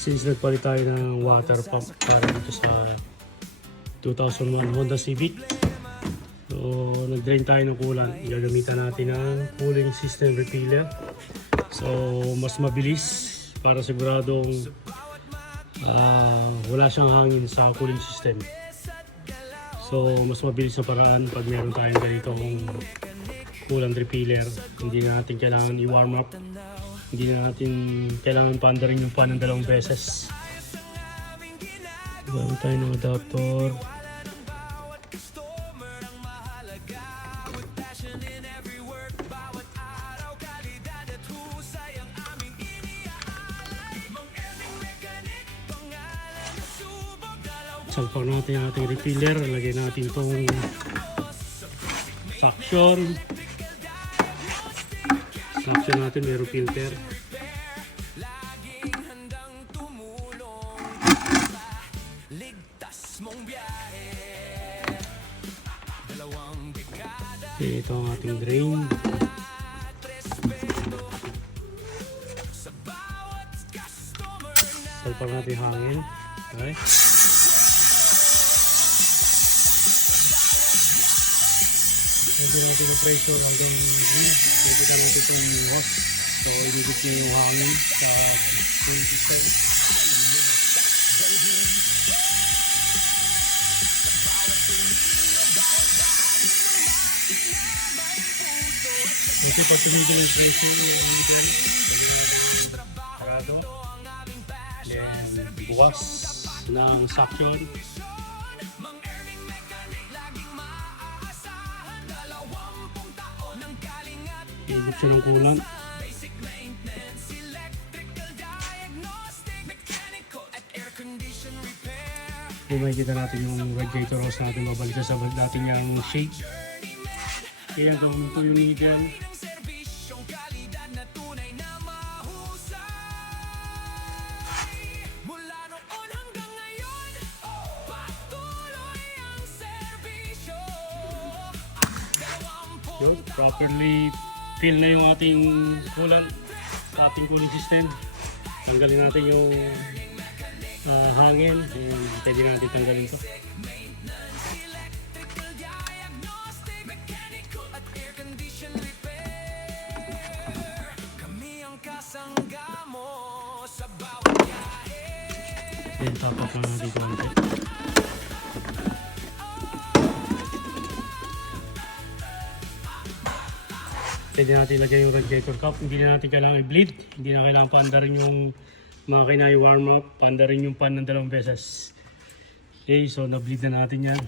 Since nagpalit tayo ng water pump para dito sa 2001 Honda Civic, so nag-drain tayo ng coolant. Gagamitan natin ng cooling system repealer. So mas mabilis para siguradong wala siyang hangin sa cooling system. So mas mabilis na paraan pag meron tayong ganitong coolant repealer. Hindi na natin kailangan i-warm up. Hindi na natin kailangan paandarin yung fan ng 2 beses. Gamit tayo ng adapter. Salpak natin yung ating repealer. Lagay natin itong suction. Suction natin, mayroong filter. Okay, ito ang ating drain. Salpak natin yung hangin. Okay. Medyo natin yung pressure hanggang nakita natin itong hose. So inigit niya yung hangin sa cooling system. Ito po tumigil yung pressure yung hangin dyan. Parado. Then bukas ng suction. Ibig siya ng coolant. Kung makikita natin yung radiator hose natin, babalik sa natin yung shake. Kaya gawin ko yung needle. So, properly fill na yung ating coolant sa ating cooling system. Tanggalin natin yung hangin. Pwede natin tanggalin ito. Then tapak na natin konti. Pwede natin ilagay yung radiator cap. Hindi na natin kailangan i-bleed. Hindi na kailangan paandarin yung makina i-warm up. Paandarin yung pan ng 2 beses. Okay, so na-bleed na natin yan.